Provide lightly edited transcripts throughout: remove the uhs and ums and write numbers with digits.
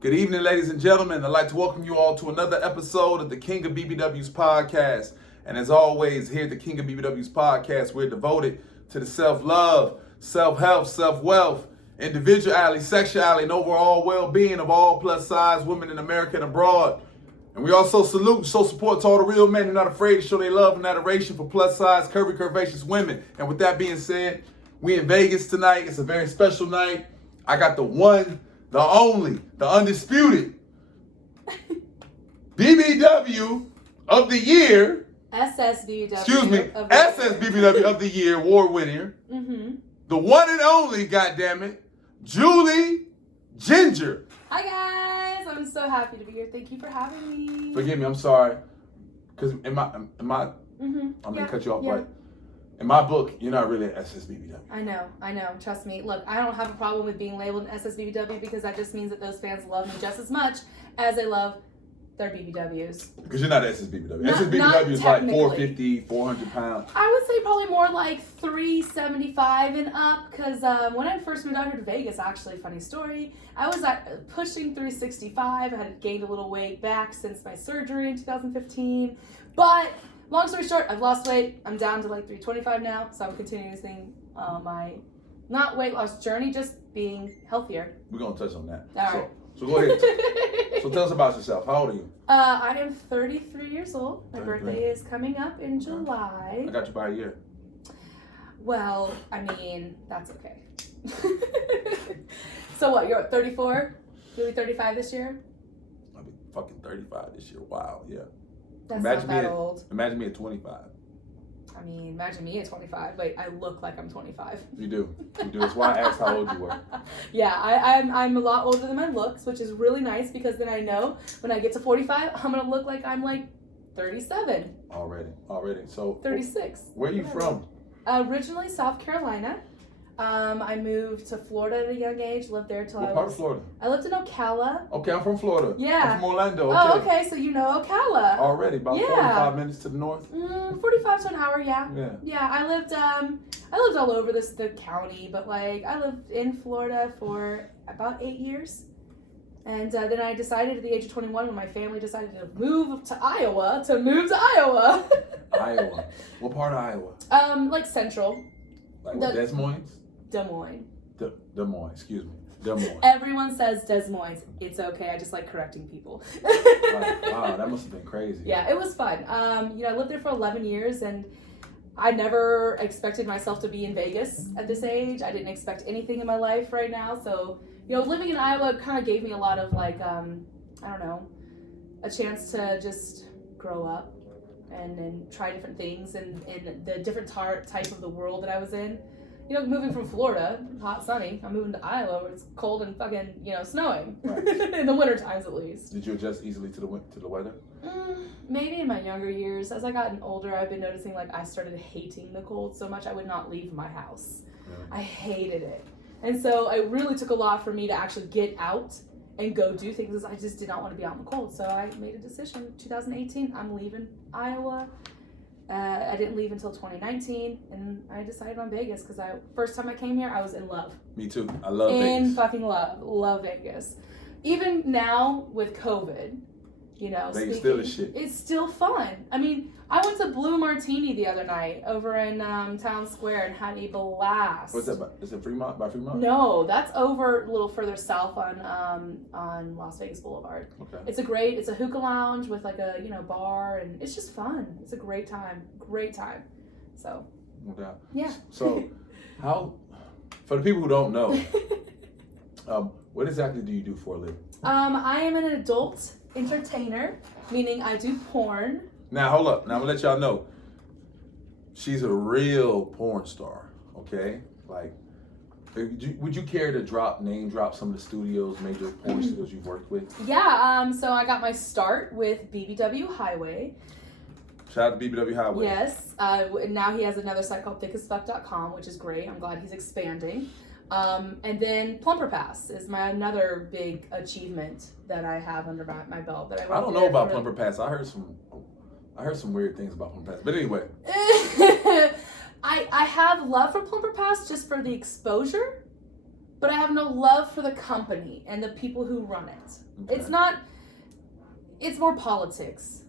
Good evening, ladies and gentlemen. I'd like to welcome you all to another episode of the Kingofbbws podcast. And as always, here at the Kingofbbws podcast, we're devoted to the self-love, self-help, self-wealth, individuality, sexuality, and overall well-being of all plus-size women in America and abroad. And we also salute and show support to all the real men who are not afraid to show their love and adoration for plus-size, curvy, curvaceous women. And with that being said, we in Vegas tonight. It's a very special night. I got the one, the only, the undisputed BBW of the year. SSBW. Excuse me, SSBBW of the year award winner. Mm-hmm. The one and only, goddammit, Julie Ginger. Hi guys, I'm so happy to be here. Thank you for having me. Forgive me, I'm sorry. Because in my I'm gonna cut you off, but in my book, you're not really an SSBBW. I know. Trust me. Look, I don't have a problem with being labeled an SSBBW because that just means that those fans love me just as much as they love their BBWs. Because you're not SSBBW. Not SSBBW is like technically. 450, 400 pounds. I would say probably more like 375 and up because when I first moved out here to Vegas, actually, funny story, I was pushing 365. I had gained a little weight back since my surgery in 2015. But long story short, I've lost weight. I'm down to like 325 now. So I'm continuing my not weight loss journey, just being healthier. We're going to touch on that. All right. So go ahead. So tell us about yourself. How old are you? I am 33 years old. My 33. birthday is coming up in July. I got you by a year. Well, I mean, that's okay. So what, you're 34? You'll be 35 this year? I'll be fucking 35 this year. Wow, yeah. That's not that old. Imagine me at 25. I mean, imagine me at 25. Wait, I look like I'm 25. You do. That's why I asked how old you were. Yeah, I'm a lot older than my looks, which is really nice because then I know when I get to 45, I'm going to look like I'm like 37. Already. So 36. Where are you from? Originally South Carolina. I moved to Florida at a young age, lived there till What I was... part of Florida? I lived in Ocala. Okay, I'm from Florida. Yeah. I'm from Orlando. Okay. Oh, okay, so you know Ocala. Already, about 45 minutes to the north? 45 to an hour, yeah. Yeah. Yeah, I lived all over the county, but like I lived in Florida for about 8 years. And then I decided at the age of 21 when my family decided to move to Iowa, Iowa. What part of Iowa? Like central. Like Des Moines? Des Moines. Des Moines, excuse me. Des Moines. Everyone says Des Moines. It's okay. I just like correcting people. Wow, that must have been crazy. Yeah, it was fun. I lived there for 11 years and I never expected myself to be in Vegas at this age. I didn't expect anything in my life right now. So, living in Iowa kind of gave me a lot of a chance to just grow up and try different things and the different type of the world that I was in. Moving from Florida, hot, sunny, I'm moving to Iowa where it's cold and fucking, snowing. Right. In the winter times at least. Did you adjust easily to the weather? Maybe in my younger years. As I gotten older, I've been noticing I started hating the cold so much I would not leave my house. Yeah. I hated it. And so it really took a lot for me to actually get out and go do things. I just did not want to be out in the cold. So I made a decision. 2018, I'm leaving Iowa. I didn't leave until 2019, and I decided on Vegas because first time I came here, I was in love. Me too. I love Vegas. Fucking love Vegas. Even now with COVID, Vegas still is shit. It's still fun. I mean, I went to Blue Martini the other night over in Town Square and had a blast. What's that? Is it Fremont? By Fremont? No, that's over a little further south on Las Vegas Boulevard. Okay. It's a hookah lounge with like a bar, and it's just fun. It's a great time. So. No doubt. Yeah. So, for the people who don't know, what exactly do you do for a living? I am an adult entertainer, meaning I do porn. Now, hold up. Now, I'm going to let y'all know. She's a real porn star, okay? Like, would you care to name drop some of the studios, major porn studios you've worked with? Yeah, so I got my start with BBW Highway. Shout out to BBW Highway. Yes. Now he has another site called thickasfuck.com, which is great. I'm glad he's expanding. And then Plumper Pass is another big achievement that I have under my belt. I don't know about Plumper Pass. I heard some weird things about Plumper Pass. But anyway. I have love for Plumper Pass just for the exposure. but I have no love for the company and the people who run it. Okay. It's more politics.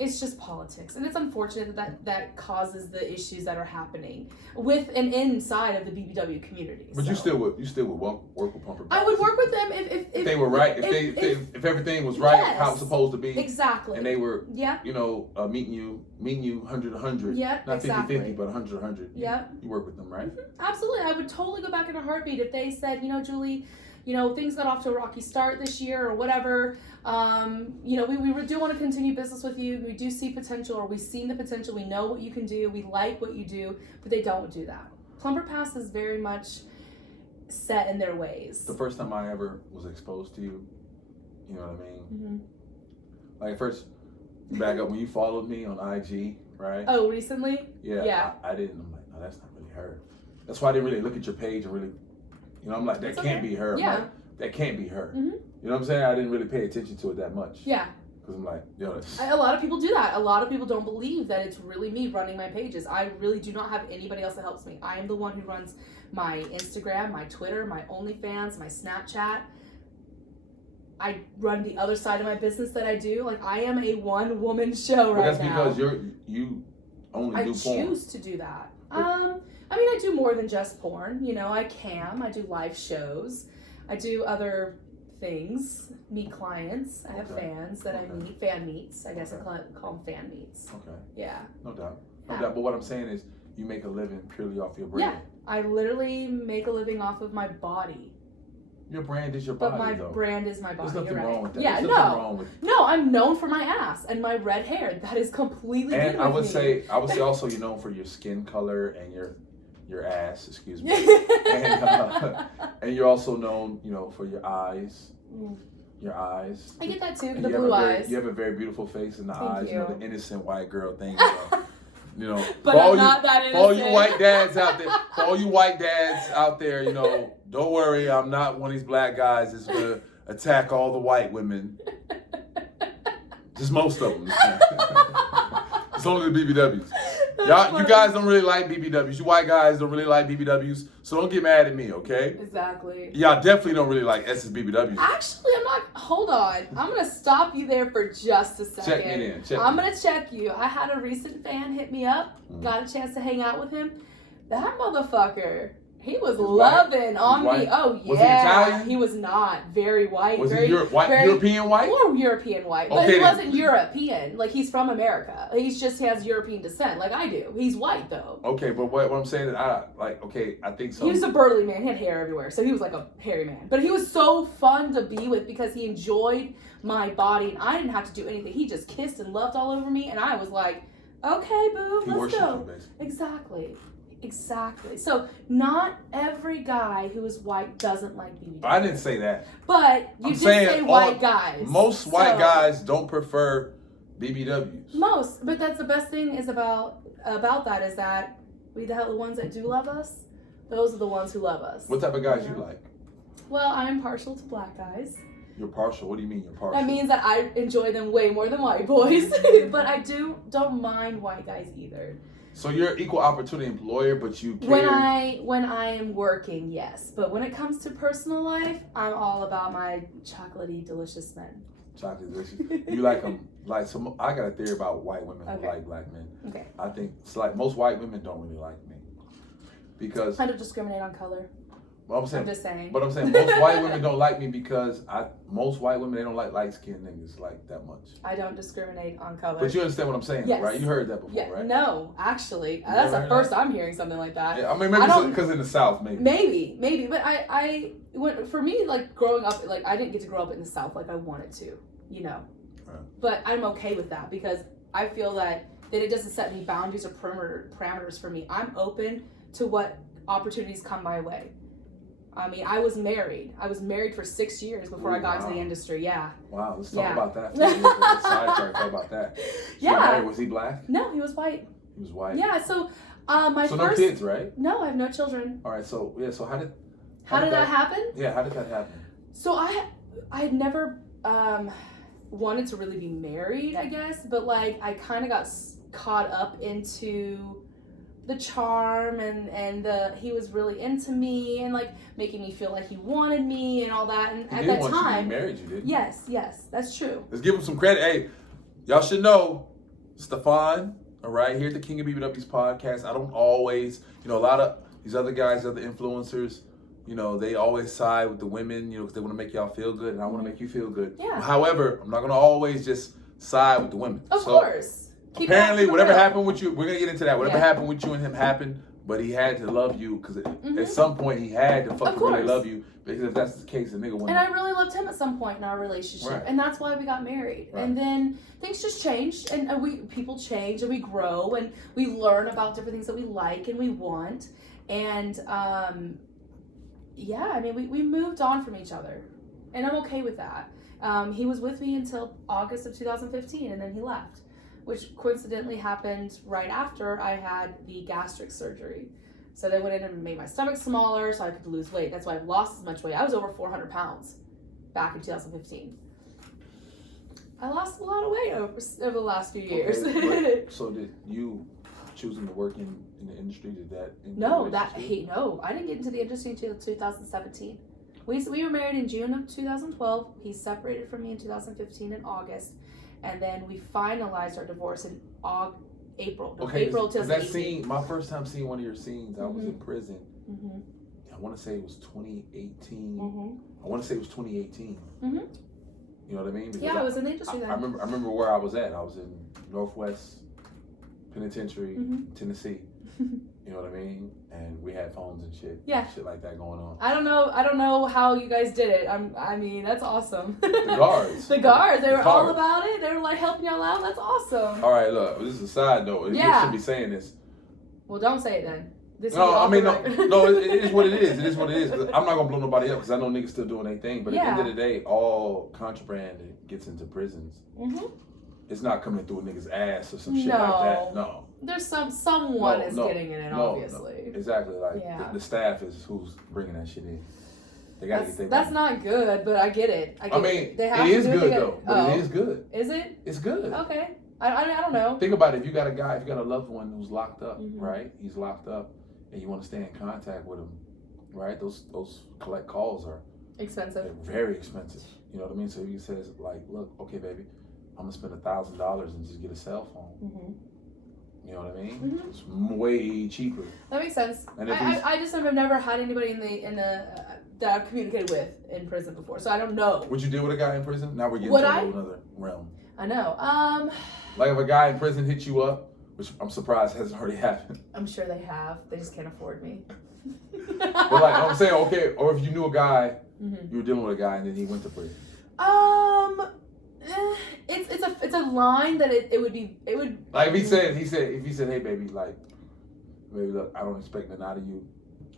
It's just politics, and it's unfortunate that causes the issues that are happening with and inside of the BBW community. But you still would work with Plumper Pass? I would work with them if they were right. If everything was right, yes, how it's supposed to be. Exactly. And they were, meeting you 100-100. Yeah, not exactly. 50-50, but 100-100. Yeah. You work with them, right? Mm-hmm. Absolutely. I would totally go back in a heartbeat if they said, Julie, things got off to a rocky start this year or whatever. We do want to continue business with you. We do see potential, or we've seen the potential. We know what you can do. We like what you do, but they don't do that. Plumber Pass is very much set in their ways. The first time I ever was exposed to you, you know what I mean? Mm-hmm. Like first, back up when you followed me on IG, right? Oh, recently? Yeah. I didn't. I'm like, no, that's not really her. That's why I didn't really look at your page and really, I'm like, that can't be her. Yeah. Like, that can't be her. Mm-hmm. You know what I'm saying? I didn't really pay attention to it that much. Yeah. Because I'm like, a lot of people do that. A lot of people don't believe that it's really me running my pages. I really do not have anybody else that helps me. I am the one who runs my Instagram, my Twitter, my OnlyFans, my Snapchat. I run the other side of my business that I do. Like, I am a one-woman show right now. But that's because you only do porn. I choose to do that. I do more than just porn. I do live shows. I do other things, meet clients. I have fans that I meet, fan meets. I guess I call them fan meets. Okay. Yeah. No doubt. But what I'm saying is you make a living purely off your brand. Yeah. I literally make a living off of my body. Your brand is your body, But my though. brand is my body. There's nothing wrong with that. Yeah, There's nothing wrong with No, I'm known for my ass and my red hair. That is completely good And I would me. say also you're known for your skin color and your ass, excuse me. and you're also known, for your eyes. Your eyes. I get that too, the blue eyes. You have a very beautiful face in the eyes. You. The innocent white girl thing. But I'm not that innocent. For all you white dads out there, don't worry. I'm not one of these black guys that's gonna attack all the white women. Just most of them. It's only the BBWs. You guys don't really like BBWs. You white guys don't really like BBWs, so don't get mad at me, okay? Exactly. Y'all definitely don't really like SSBBWs. Actually, I'm not. Hold on. I'm going to stop you there for just a second. Check me in. I'm going to check you. I had a recent fan hit me up. Got a chance to hang out with him. That motherfucker. He was loving on me. Oh, yeah. Was he Italian? He was not. Very white. Was very, he European white? More European white. But he wasn't European. Like, he's from America. He has European descent, like I do. He's white, though. Okay, but what I'm saying is, I think so. He was a burly man. He had hair everywhere. So he was like a hairy man. But he was so fun to be with because he enjoyed my body. And I didn't have to do anything. He just kissed and loved all over me. And I was like, okay, boo, let's go. Exactly. So not every guy who is white doesn't like BBW. I didn't say that. But you did say white guys. Most white guys don't prefer BBWs. But that's the best thing is about that is that the ones that do love us, those are the ones who love us. What type of guys you like? Well, I'm partial to black guys. You're partial? What do you mean you're partial? That means that I enjoy them way more than white boys. But I don't mind white guys either. So you're an equal opportunity employer, but you care. When I am working, yes. But when it comes to personal life, I'm all about my chocolatey, delicious men. Chocolate delicious. You like them? I got a theory about white women who like black men. Okay. I think it's like most white women don't really like me because I don't discriminate on color. Well, I'm just saying. But I'm saying most white women don't like me because most white women, they don't like light-skinned niggas like that much. I don't discriminate on color. But you understand what I'm saying, right? You heard that before, right? No, actually. That's the first I'm hearing something like that. Yeah, I mean, maybe because in the South, maybe. Maybe. But for me, like, growing up, like, I didn't get to grow up in the South like I wanted to, Right. But I'm okay with that because I feel that it doesn't set any boundaries or parameters for me. I'm open to what opportunities come my way. I mean, I was married. I was married for 6 years before I got into the industry. Yeah. Wow. Let's talk about that. Talk about that. So was he black? No, he was white. He was white. Yeah. So, So no kids, right? No, I have no children. All right. So So how did that happen? Yeah. How did that happen? So I had never wanted to really be married, I guess, but like I kind of got caught up into the charm and he was really into me and like making me feel like he wanted me and all that. And at that time, he married you, didn't he? Yes, that's true. Let's give him some credit. Hey, y'all should know, Stefan, all right, here at the King of BBW's podcast, I don't always, a lot of these other guys, other influencers, they always side with the women, because they want to make y'all feel good, and I want to make you feel good. Yeah. However, I'm not going to always just side with the women. Of course. Apparently, whatever happened with you, we're going to get into that. Whatever happened with you and him happened, but he had to love you, because at some point he had to fucking really love you, because if that's the case, the nigga wouldn't. And I really loved him at some point in our relationship, right. And that's why we got married. Right. And then things just changed, and people change, and we grow, and we learn about different things that we like and we want, and we moved on from each other, and I'm okay with that. He was with me until August of 2015, and then he left, which coincidentally happened right after I had the gastric surgery. So they went in and made my stomach smaller so I could lose weight. That's why I've lost as much weight. I was over 400 pounds back in 2015. I lost a lot of weight over the last few years. Okay, so did you choosing to work in the industry, did that? No, I didn't get into the industry until 2017. We were married in June of 2012. He separated from me in 2015 in August, and then we finalized our divorce in April 2018. That scene, my first time seeing one of your scenes, I was in prison. Mm-hmm. I want to say it was 2018. Mm-hmm. I want to say it was 2018. Mm-hmm. You know what I mean? Because I was in the industry then. I remember where I was at. I was in Northwest Penitentiary, Tennessee. You know what I mean? And we had phones and shit. Yeah. Shit like that going on. I don't know how you guys did it. I mean, that's awesome. The guards. They were all about it. They were like helping y'all out. That's awesome. All right, look, this is a side note. You shouldn't be saying this. Well, don't say it then. It is what it is. It is what it is. I'm not gonna blow nobody up because I know niggas still doing their thing. But at the end of the day, all contraband that gets into prisons, it's not coming through a nigga's ass or some shit like that. No. There's someone is getting in it, obviously. No. Exactly. Like the staff is who's bringing that shit in. They gotta get their That's not good, but I get it. I mean, it is good though. But it is good. Is it? It's good. Okay. I don't know. Think about it. If you got a loved one who's locked up, right? He's locked up, and you want to stay in contact with him, right? Those collect calls are expensive. They're very expensive. You know what I mean? So he says like, look, okay, baby, I'm gonna spend $1,000 and just get a cell phone. You know what I mean? It's way cheaper. That makes sense. And I just have never had anybody in the that I've communicated with in prison before, so I don't know. Would you deal with a guy in prison? Now we're getting to another realm. I know. Like if a guy in prison hits you up, which I'm surprised hasn't already happened. I'm sure they have. They just can't afford me. But like I'm saying, okay, or if you knew a guy, you were dealing with a guy and then he went to prison. It's a line that it would like if he said, hey baby, like baby, look, I don't expect nothing out of you.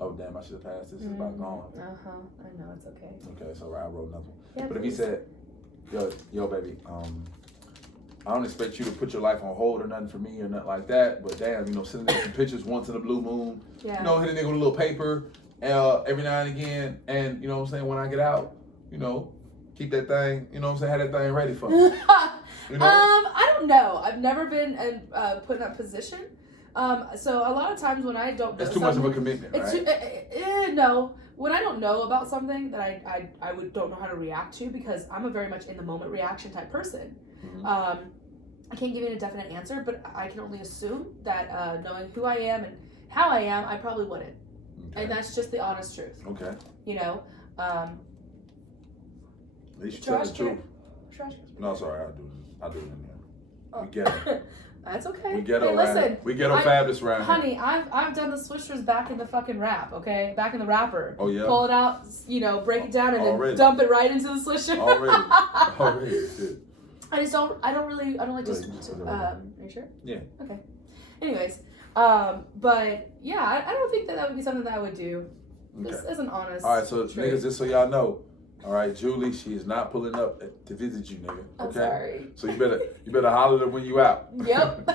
Oh damn, I should have passed this. It's about gone. I know, it's okay. Okay, so I wrote another one. Yeah, but if he said, yo baby, I don't expect you to put your life on hold or nothing for me or nothing like that, but damn, sending them some pictures once in a blue moon. Yeah. Hit a nigga with a little paper every now and again, and you know what I'm saying, when I get out, keep that thing, have that thing ready for me. I don't know. I've never been put in that position. So a lot of times when I don't know it's too much of a commitment, right? No. When I don't know about something that I don't know how to react to, because I'm a very much in the moment reaction type person. I can't give you a definite answer, but I can only assume that knowing who I am and how I am, I probably wouldn't. Okay. And that's just the honest truth. Okay. At least you tell the truth. No, sorry, I'll do it in there. We get it. That's okay. We get fabulous around honey, I've done the swishers back in the fucking wrap, okay? Back in the wrapper. Oh yeah. Pull it out, break it down, and then dump it right into the swisher. Already. Shit. I don't like just. Are you sure? Yeah. Okay. Anyways, but yeah, I don't think that would be something that I would do. Okay. Just as an honest. All right, so niggas, just so y'all know. All right, Julie, she is not pulling up to visit you, nigga. Okay? I'm sorry. So you better holler at her when you out. Yep.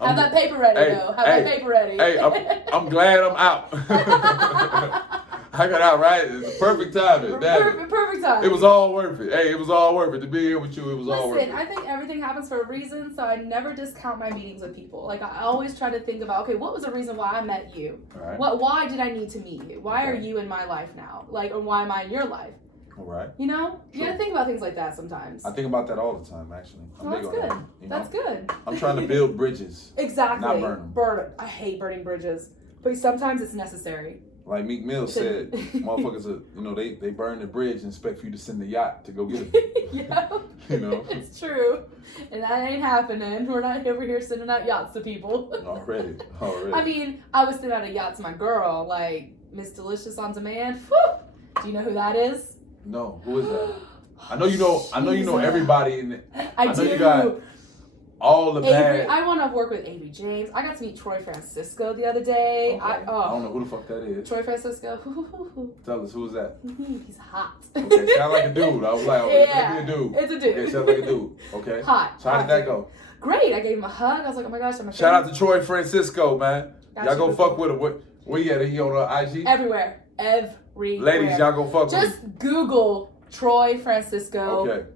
Have that paper ready, though. Have that paper ready. Hey, I'm glad I'm out. I got out right. It's the perfect timing. Perfect time. It was all worth it. Hey, it was all worth it. To be here with you, it was all worth it. Listen, I think everything happens for a reason, so I never discount my meetings with people. Like, I always try to think about, okay, what was the reason why I met you? All right. Why did I need to meet you? Why are you in my life now? Like, or why am I in your life? All right. You know? You gotta think about things like that sometimes. I think about that all the time, actually. Well, that's good. That's good. I'm trying to build bridges. Exactly. Not burn them. Burn. I hate burning bridges. But sometimes it's necessary. Like Meek Mill said, motherfuckers are, they burn the bridge and expect for you to send the yacht to go get them. Yeah. You know? It's true. And that ain't happening. We're not over here sending out yachts to people. Already. I mean, I was sending out a yacht to my girl, like Miss Delicious on Demand. Whew. Do you know who that is? No. Who is that? I know you know everybody in it. I know do. You got all the bad. I want to work with Avery James. I got to meet Troy Francisco the other day. Okay. I don't know who the fuck that is. Troy Francisco. Tell us, who is that? He's hot. Okay, sound like a dude. I was like, okay, yeah, maybe a dude. It's a dude. Okay, sounds like a dude. Okay. Hot. So how did that go? Great. I gave him a hug. I was like, oh my gosh, I'm a Shout out to Troy Francisco, man. Y'all go fuck with him. Where you at? He on IG? Everywhere. Ladies, y'all go fuck with him. Just Google Troy Francisco. Okay.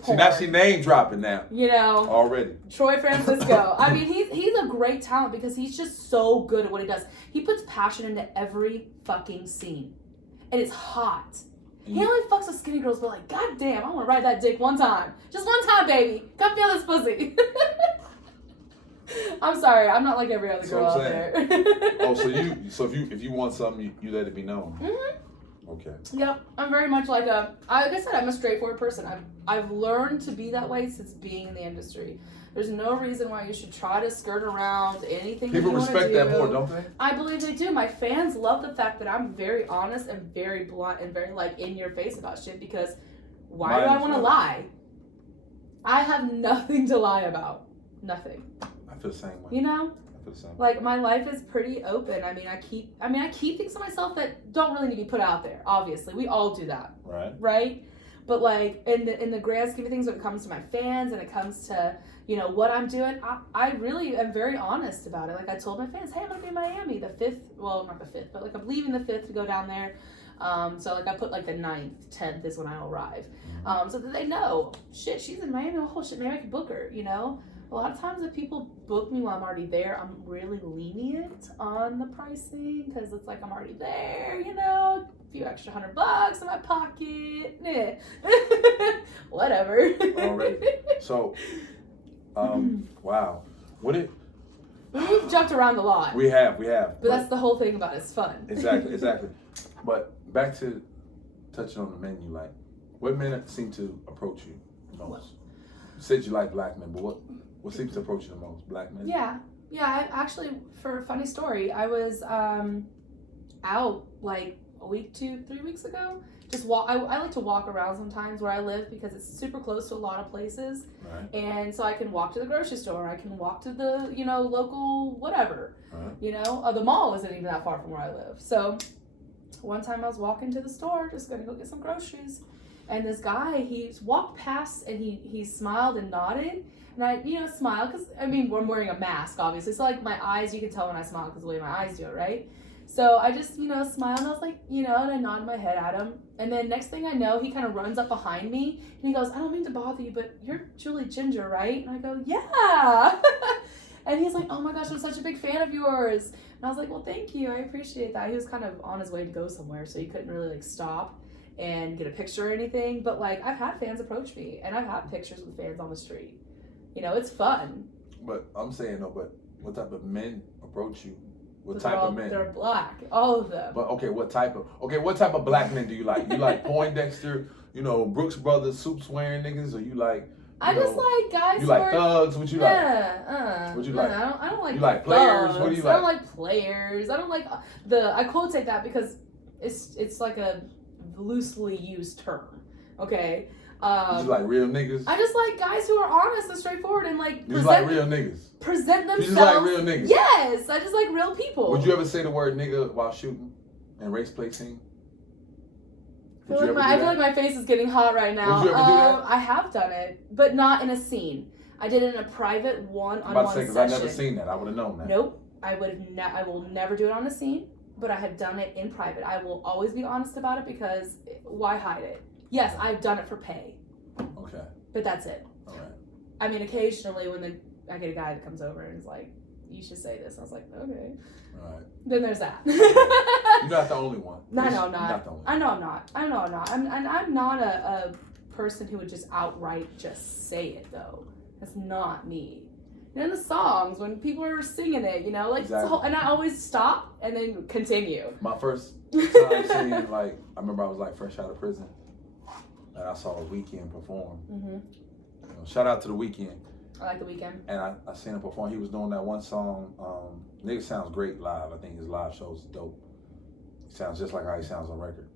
See, now she name dropping now. You know. Already. Troy Francisco. I mean, he's a great talent because he's just so good at what he does. He puts passion into every fucking scene. And it's hot. He only fucks with skinny girls, but like, goddamn, I want to ride that dick one time. Just one time, baby. Come feel this pussy. I'm sorry, I'm not like every other girl out there. Oh, so if you want something, you let it be known. Mm-hmm. Okay. Yep, I'm very much like like I said, I'm a straightforward person. I've learned to be that way since being in the industry. There's no reason why you should try to skirt around anything. People that you respect that more, don't they? I believe they do. My fans love the fact that I'm very honest and very blunt and very like in your face about shit because why do I want to lie? I have nothing to lie about. Nothing. I feel the same way. You know? Like my life is pretty open. I mean, I keep things to myself that don't really need to be put out there. Obviously, we all do that. Right. Right. But like in the grand scheme of things, when it comes to my fans and it comes to what I'm doing, I really am very honest about it. Like I told my fans, hey, I'm gonna be in Miami the 5th. Well, not the 5th, but like I'm leaving the 5th to go down there. So like I put like the 9th, 10th is when I arrive. So that they know, shit, she's in Miami. Oh shit, maybe I could book her. A lot of times if people book me while I'm already there, I'm really lenient on the pricing because it's like I'm already there, a few extra $100 in my pocket. Whatever. Already. So, wow. We've jumped around a lot. We have. But that's the whole thing about it. It's fun. Exactly. But back to touching on the men you like. What men seem to approach you most? You said you like black men, but what seems to approach you the most? Black men? Yeah. I actually, for a funny story, I was out like a week, 2-3 weeks ago. Just walk. I like to walk around sometimes where I live because it's super close to a lot of places. Right. And so I can walk to the grocery store. I can walk to the, local whatever. Right. The mall isn't even that far from where I live. So one time I was walking to the store, just going to go get some groceries. And this guy, he walked past and he smiled and nodded. And I, smiled because, I'm wearing a mask, obviously. So, like, my eyes, you can tell when I smile because the way my eyes do it, right? So, I just, smiled and I was like, and I nodded my head at him. And then next thing I know, he kind of runs up behind me. And he goes, I don't mean to bother you, but you're Julie Ginger, right? And I go, yeah. And he's like, oh my gosh, I'm such a big fan of yours. And I was like, well, thank you. I appreciate that. He was kind of on his way to go somewhere, so he couldn't really, like, stop and get a picture or anything. But, like, I've had fans approach me, and I've had pictures with fans on the street. It's fun. But I'm saying, no, but what type of men approach you? What type of men? They're black, all of them. But what type of black men do you like? You like Poindexter, Brooks Brothers, soups wearing niggas, or you like? I just like guys. You like thugs? What you like? What you like? I don't like. You like players? Thugs. What do you like? I don't like players. I don't like I quotate that because it's like a loosely used term. Okay. You just like real niggas? I just like guys who are honest and straightforward and like you just like real niggas? Present themselves. You just like real niggas? Yes, I just like real people. Would you ever say the word nigga while shooting and race play scene? I feel like my face is getting hot right now. Would you ever do that? I have done it, but not in a scene. I did it in a private one-on-one session. I've never seen that. I would have known that. Nope. I will never do it on a scene. but I have done it in private. I will always be honest about it because why hide it? Yes, I've done it for pay. Okay. But that's it. All right. I mean, occasionally when I get a guy that comes over and is like, you should say this. I was like, okay. All right. Then there's that. You're not the only one. No, I'm not. Not the only one. I know I'm not. I'm not a person who would just outright just say it, though. That's not me. You know, in the songs, when people are singing it, you know, like, exactly. And I always stop and then continue. My first time seeing, like, I remember I was, like, fresh out of prison, and I saw Weeknd perform. Mm-hmm. You know, shout out to the Weeknd. I like the Weeknd. And I seen him perform. He was doing that one song, nigga sounds great live. I think his live show is dope. He sounds just like how he sounds on record.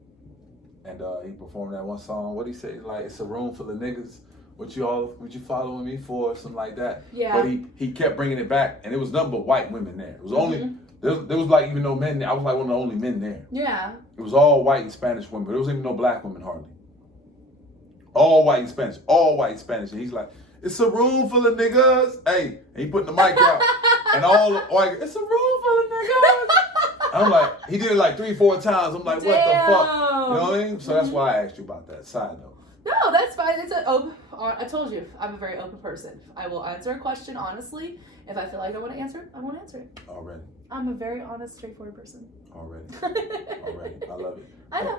And he performed that one song. What'd he say? Like, it's a room full of niggas. What you following me for? Something like that. Yeah. But he kept bringing it back. And it was nothing but white women there. It was only, there was like even no men there. I was like one of the only men there. Yeah. It was all white and Spanish women. But there wasn't even no black women hardly. All white and Spanish. All white and Spanish. And he's like, it's a room full of niggas. Hey, and he putting the mic out. And all like, it's a room full of niggas. I'm like, he did it like 3-4 times. I'm like, what the fuck? You know what I mean? So that's why I asked you about that. Side note. No, that's fine. It's an open. I told you, I'm a very open person. I will answer a question honestly. If I feel like I want to answer it, I won't answer it. Already. I'm a very honest, straightforward person. Already. I love it. I know.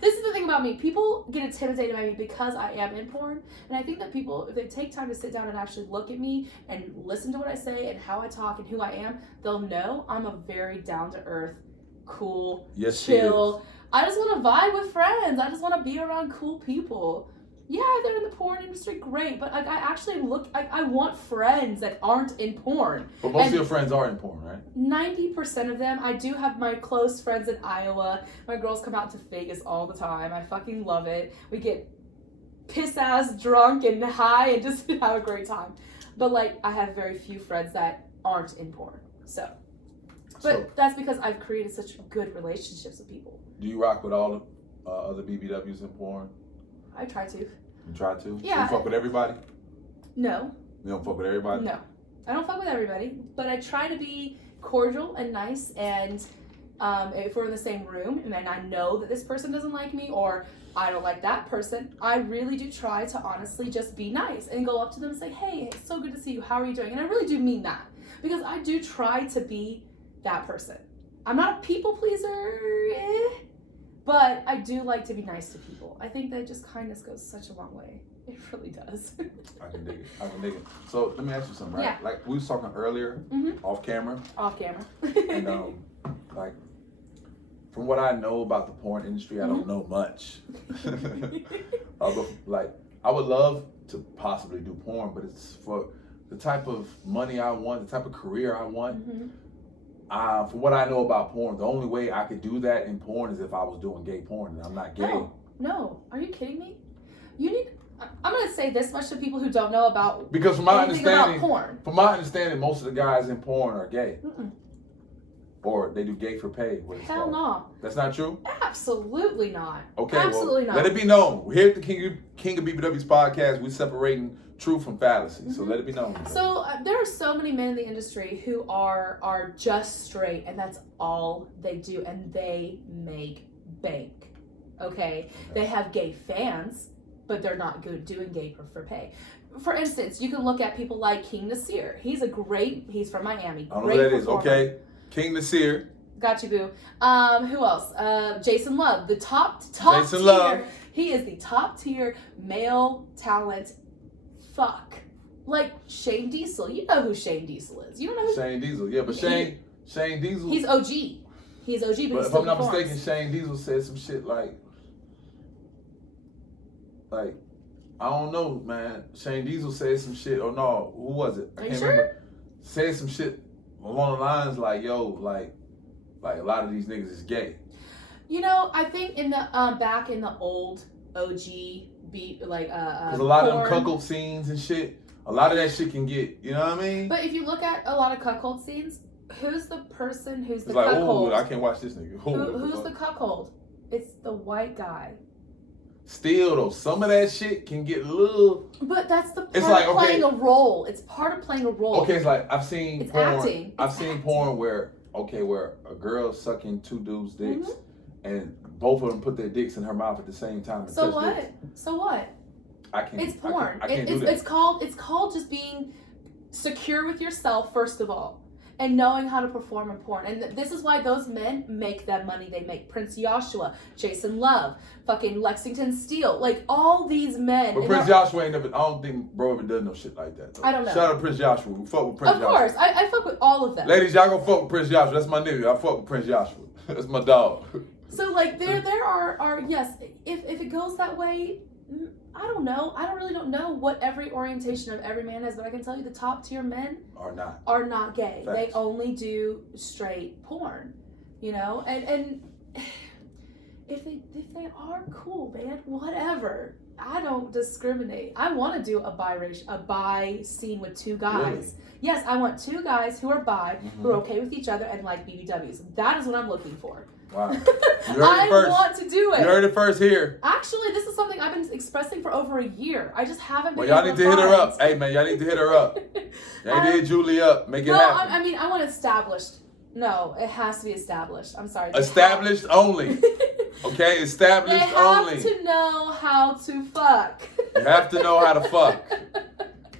This is the thing about me. People get intimidated by me because I am in porn. And I think that people, if they take time to sit down and actually look at me and listen to what I say and how I talk and who I am, they'll know I'm a very down-to-earth, cool, chill. I just want to vibe with friends. I just want to be around cool people. Yeah, they're in the porn industry, great. But like, I actually I want friends that aren't in porn. But most of your friends are in porn, right? 90% of them. I do have my close friends in Iowa. My girls come out to Vegas all the time. I fucking love it. We get piss-ass drunk and high and just have a great time. But like, I have very few friends that aren't in porn. But that's because I've created such good relationships with people. Do you rock with all the other BBWs in porn? I try to. You try to? Yeah. So you fuck with everybody? No. You don't fuck with everybody? No. I don't fuck with everybody, but I try to be cordial and nice, and if we're in the same room and then I know that this person doesn't like me or I don't like that person, I really do try to honestly just be nice and go up to them and say, hey, it's so good to see you. How are you doing? And I really do mean that because I do try to be that person. I'm not a people pleaser, but I do like to be nice to people. I think that just kindness goes such a long way. It really does. I can dig it. So let me ask you something, right? Yeah. Like we was talking earlier, off camera. Off camera. And like from what I know about the porn industry, I don't know much. Like I would love to possibly do porn, but it's for the type of money I want, the type of career I want. From what I know about porn, the only way I could do that in porn is if I was doing gay porn, and I'm not gay. No. Are you kidding me? I'm going to say this much to people who don't know about because from my understanding, about porn. From my understanding, most of the guys in porn are gay. Or they do gay for pay. Hell no. That's not true? Absolutely not. Okay, absolutely not. Let it be known. We're here at the King of BBW's podcast. We're separating truth from fallacy. So let it be known. So there are so many men in the industry who are just straight, and that's all they do, and they make bank. Okay? They have gay fans, but they're not good doing gay for pay. For instance, you can look at people like King Nasir. He's from Miami. I don't know who that is. Okay. King Nasir. Got you, boo. Who else? Jason Love, the top Jason tier. Love. He is the top tier male talent. Fuck. Like Shane Diesel. You know who Shane Diesel is. You don't know who Shane Diesel. Yeah, but Shane Diesel. He's OG. He's OG, but if I'm not mistaken, Shane Diesel said some shit like I don't know, man. Shane Diesel said some shit. Oh no, who was it? I can't remember. Said some shit along the lines like, yo, like a lot of these niggas is gay. You know, I think in the back in the old OG beat because a lot of them cuckold scenes and shit, a lot of that shit can get, you know what I mean? But if you look at a lot of cuckold scenes, who's the person who's the like, cuckold? Oh, I can't watch this nigga. Who's the cuckold? It's the white guy. Still though, some of that shit can get a little. But that's the part of playing a role. It's part of playing a role. Okay, it's like I've seen porn. Acting. I've seen porn where okay, where a girl sucking two dudes' dicks, and both of them put their dicks in her mouth at the same time. And So touch what? dicks. So what? I can't. It's porn. I can't do that. It's called just being secure with yourself first of all, and knowing how to perform in porn. And this is why those men make that money they make. Prince Joshua, Jason Love, fucking Lexington Steele, like all these men. But Prince Joshua ain't never. I don't think bro ever done no shit like that. Though. I don't know. Shout out to Prince Joshua. We fuck with Prince Joshua. Of course, I fuck with all of them. Ladies, y'all go fuck with Prince Joshua. That's my nigga. I fuck with Prince Joshua. That's my dog. So like there are yes, if it goes that way, I don't know. I don't know what every orientation of every man is, but I can tell you the top tier men are not gay. Facts. They only do straight porn, you know. And if they are cool, man, whatever. I don't discriminate. I want to do a bi scene with two guys. Really? Yes, I want two guys who are bi, who are okay with each other and like BBWs. That is what I'm looking for. Wow. I want to do it. You heard it first here. Actually, this is something I've been expressing for over a year. I just haven't been Well, y'all able need to hit her find. up. Hey, man, y'all need to hit her up. Y'all need to hit Julie up. Make it happen. I mean, I want established. No, it has to be established. I'm sorry. Established only. Okay, established they have only. to know how to fuck. You have to know how to fuck.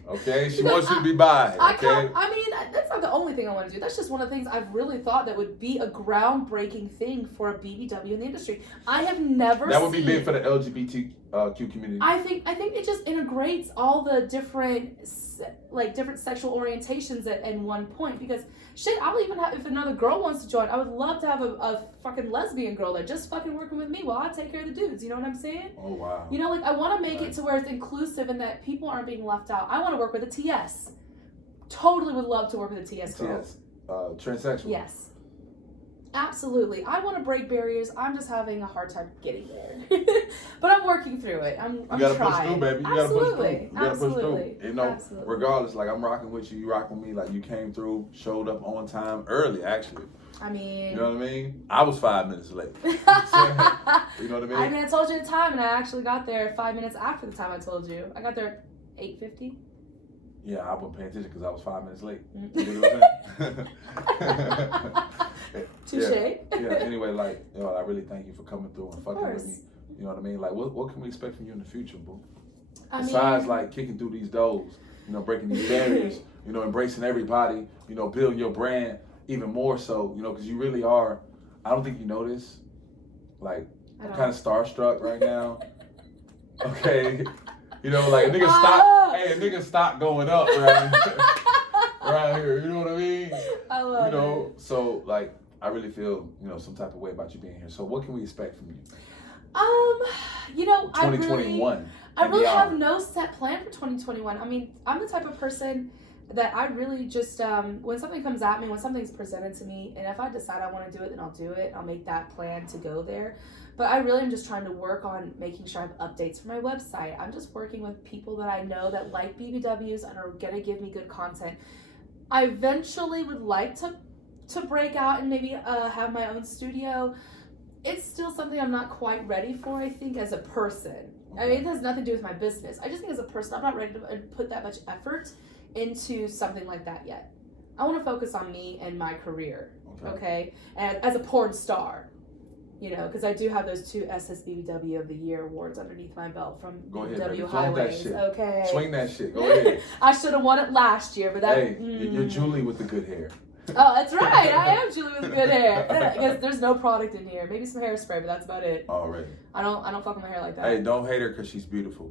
Okay, she wants you to be bi. Okay. I mean, that's not the only thing I want to do. That's just one of the things I've really thought that would be a groundbreaking thing for a BBW in the industry. I have never. That would be big for the LGBTQ community. I think it just integrates all the different sexual orientations at one point, because shit, I'll even have, if another girl wants to join, I would love to have a fucking lesbian girl that just fucking working with me while I take care of the dudes. You know what I'm saying? Oh wow. You know, like I want to make it to where it's inclusive and that people aren't being left out. I want to work with a TS. Totally would love to work with a TS girl. TS, transsexual. Yes. Absolutely. I want to break barriers. I'm just having a hard time getting there. But I'm working through it. I'm You gotta trying. push through, baby. You gotta push through. You gotta push through. You know, Absolutely. regardless, like I'm rocking with you, you rocking with me, like you came through, showed up on time, early actually. I mean, you know what I mean? I was 5 minutes late. You know what I mean? I mean, I told you the time, and I actually got there 5 minutes after the time I told you. I got there at 8:50. Yeah, I wasn't paying attention because I was 5 minutes late. You know what I'm saying? Touche. Yeah. Anyway, like, you know, I really thank you for coming through and fucking with me. You know what I mean? Like, what can we expect from you in the future, boo? Besides, like, kicking through these doors, you know, breaking these barriers, you know, embracing everybody, you know, building your brand even more so, you know, because you really are. I don't think you know this. Like, I'm kind of starstruck right now. Okay. You know, like, a nigga stock going up right here. You know what I mean? I love it. You know, so, like, I really feel, you know, some type of way about you being here. So what can we expect from you? You know, 2021. I really have no set plan for 2021. I mean, I'm the type of person that I really just, when something comes at me, when something's presented to me, and if I decide I want to do it, then I'll do it. I'll make that plan to go there. But I really am just trying to work on making sure I have updates for my website. I'm just working with people that I know that like BBWs and are going to give me good content. I eventually would like to break out and maybe have my own studio. It's still something I'm not quite ready for, I think, as a person. I mean, it has nothing to do with my business. I just think as a person, I'm not ready to put that much effort into something like that yet. I want to focus on me and my career, okay? And as a porn star, you know, because I do have those 2 SSBBW of the Year awards underneath my belt from BBW Highways. Okay. Swing that shit. Go ahead. I should have won it last year, but that. Hey, you're Julie with the good hair. Oh, that's right. I am Julie with good hair. I guess there's no product in here. Maybe some hairspray, but that's about it. Already. I don't fuck with my hair like that. Hey, don't hate her because she's beautiful.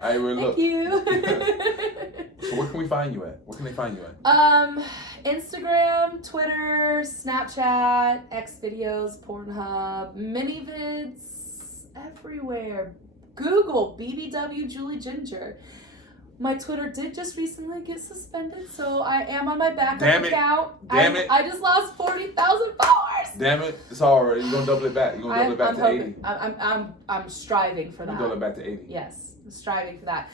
Hey, look. Thank you. So where can we find you at? Where can they find you at? Instagram, Twitter, Snapchat, Xvideos, Pornhub, MiniVids, everywhere. Google BBW Julie Ginger. My Twitter did just recently get suspended, so I am on my backup account. Damn it. I just lost 40,000 followers. Damn it. It's all right. You're going to double it back. You're going to double it back to 80. I'm striving for that. You're double it back to 80. Yes, I'm striving for that.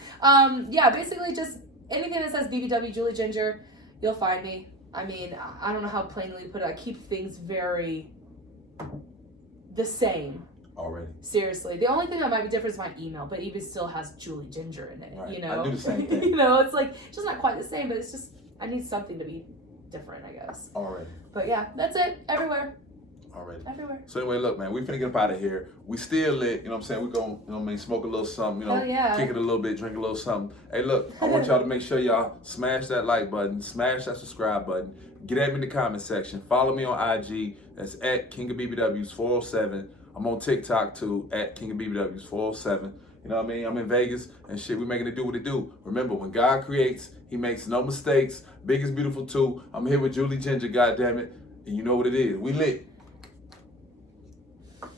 Yeah, basically just anything that says BBW Julie Ginger, you'll find me. I mean, I don't know how plainly to put it. I keep things very the same. Already. Seriously. The only thing that might be different is my email, but even still has Julie Ginger in it, right. You know? I do the same thing. You know, it's like, it's just not quite the same, but it's just, I need something to be different, I guess. Already. But yeah, that's it. Everywhere. Already. Everywhere. So anyway, look, man, we finna get up out of here. We still lit, you know what I'm saying? We gonna, you know what I mean, smoke a little something, you know, kick it a little bit, drink a little something. Hey, look, I want y'all to make sure y'all smash that like button, smash that subscribe button, get at me in the comment section, follow me on IG, that's at Kingofbbws 407. I'm on TikTok too, at Kingofbbws 407. You know what I mean? I'm in Vegas and shit, we making it do what it do. Remember, when God creates, he makes no mistakes. Big is beautiful too. I'm here with Julie Ginger, goddammit. And you know what it is. We lit.